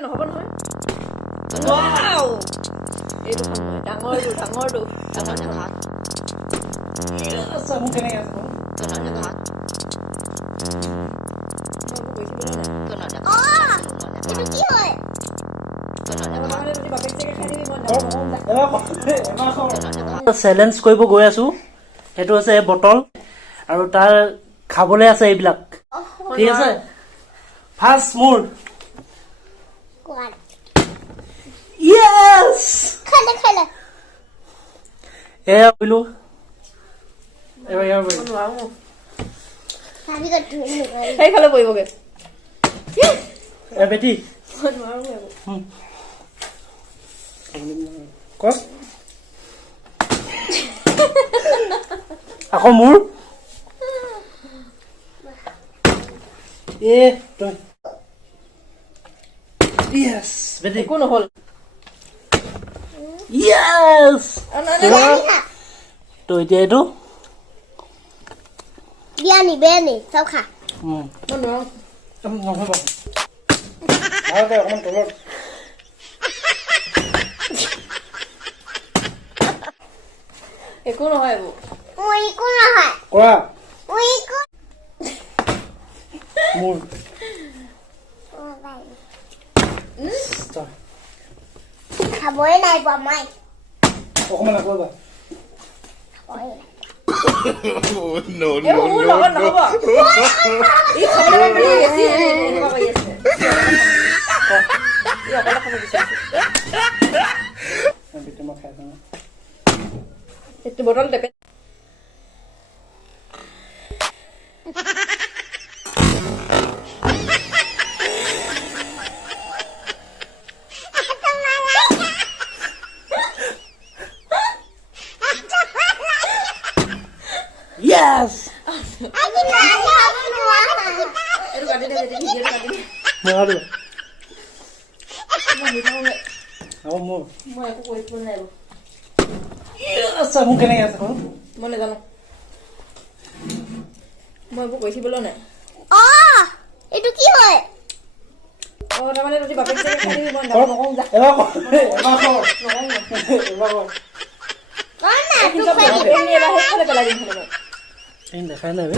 নহ'ব নহয়। ৱাও এইটো সময় ডাঙৰটো ডাঙৰটো ডাঙৰ ভাত চামু কেনেকৈ আছে ভাত এইটো কি হয়? চেলেঞ্জ কৰিব গৈ আছো। সেইটো আছে বটল আৰু তাৰ খাবলৈ আছে এইবিলাক। ঠিক আছে ফাৰ্ষ্ট মোৰ য়েছ খালে এয়া বুলো এবাৰ ইয়াৰ সেইফালে পৰিবগে এ বেটি কচ আকৌ মোৰ এ তই য়েছ বেটি একো নহ'ল য়েছ তো এতিয়া এইটো বিয়ানি চব খা নহ'ব ভালকে অকণমান তলত একো নহয় এইবোৰ মই একো নহয় কৰা মই একো মোৰ খাবই নাই পোৱা মই অকণমান আকৌ এবাৰ এইবোৰ মোৰ লগত নহ'ব ই খাবলৈ বুলি বেছি এনেকুৱা কৰি আছে ই অকলে খাব বিচাৰিছে এইটো বটল টেপে Yes! এইটো কাটি দে ভিডিঅ'টো কাটি দে নোৱাৰো মই হিচাপে আৰু মোৰ মই একো কৰিব নাই চামু কেনেকৈ আছে মই নাজানো মই একো কৰি থাকিবলৈ নাই এইটো কি হয়? তাৰমানে যদি বাপেক চাগে খাই দিবি মই নকওঁ যা এবাৰ সেইফালে পেলাই দিম মই দেখাই নাই বে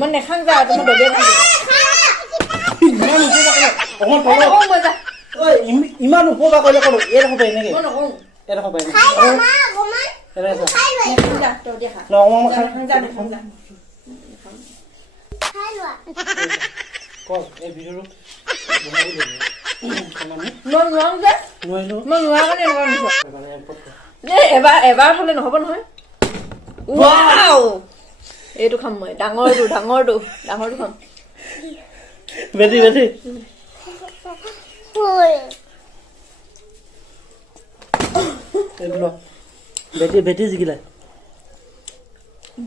মই নেখাং যা তোমাৰ দবে ইমান উপকাৰ কৰিলে কৰো এই ৰখব এনেকে মই নকওঁ এই ৰখব এই ভিডিঅ'টো মই নোৱাৰো যে নোৱাৰিলো মই নোৱাৰা কাৰণে এবাৰ হ'লে নহ'ব নহয় ৱাও এইটো খাম মই ডাঙৰটো খাম বেটি বেটি জিকিলে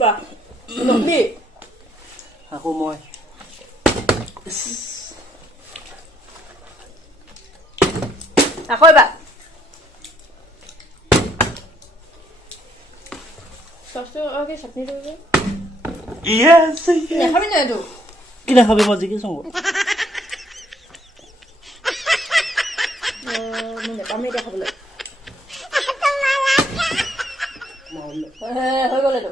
বাহ নকবি আকৌ মই আকৌ এবাৰ চচটো কি চাটনিটো নেখাবি নাই এইটো কি নাখাবি মই জিকিছো মই নেপামেই এতিয়া খাবলৈ হৈ গ'ল এইটো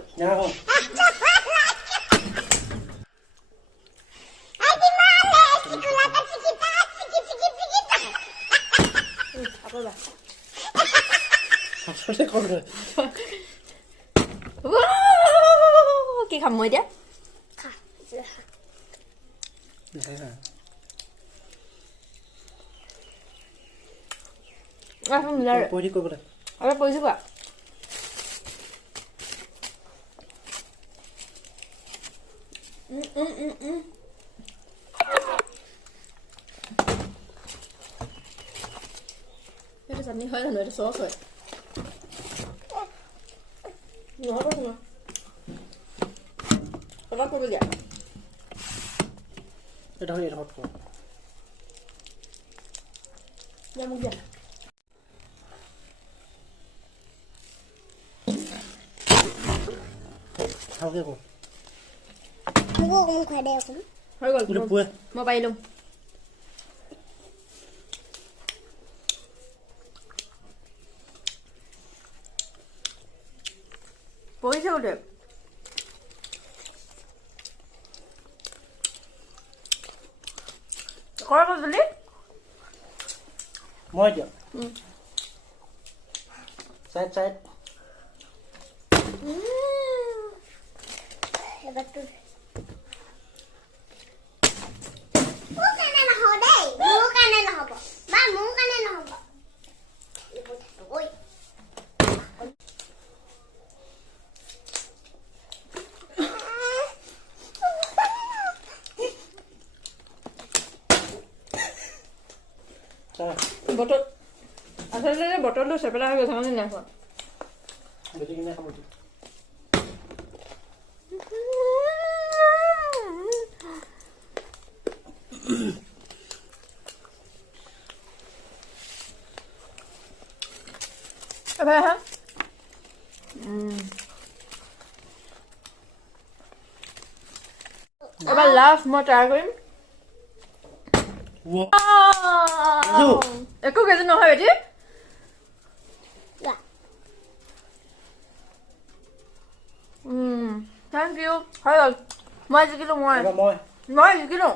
কি খাম মই এতিয়া পৰিছো কোৱা এইটো চাটনি হয় জানো এইটো চচ হয় নহ'ব তোমাৰ অলপ কৰিব দিয়া এটা হয় এডোখৰত কৰ মোক দিয়া ভালকৈ কৰ মোকো অকণমান খুৱাই দে অকণমান হৈ গ'ল এইটো পুৱে মই পাই লম পইছে উঠে কৰা জলদি মই দিওঁ চাইড চাইড এবাৰ তোৰ মোৰ কাৰণে নহ'ব দেই মোৰ কাৰণে নহ'ব বা মোৰ কাৰণে নহ'ব ঐ বটল আচলতে বটলটো চেপেটা হৈ গৈছে মানে নাই খোৱা বেছি কিনে খাব এবাৰ আহা এবাৰ লাষ্ট মই ট্ৰাই কৰিম একো কেজি নহয় বেটি থেংক ইউ হৈ গ'ল মই জিকিলো মই জিকিলো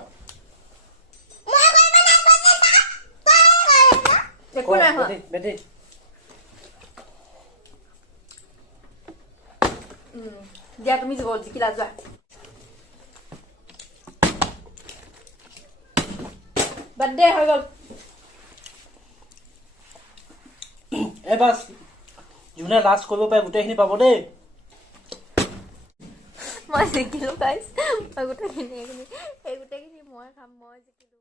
একো নাই হোৱা বেটি দিয়া তুমি জিকিলা যোৱা বাৰ্থডে হৈ গ'ল এবাৰ যোনে লাষ্ট কৰিব পাৰে গোটেইখিনি পাব দেই মই জিকিলো গাইছ মই গোটেইখিনি মই খাম মই জিকিলো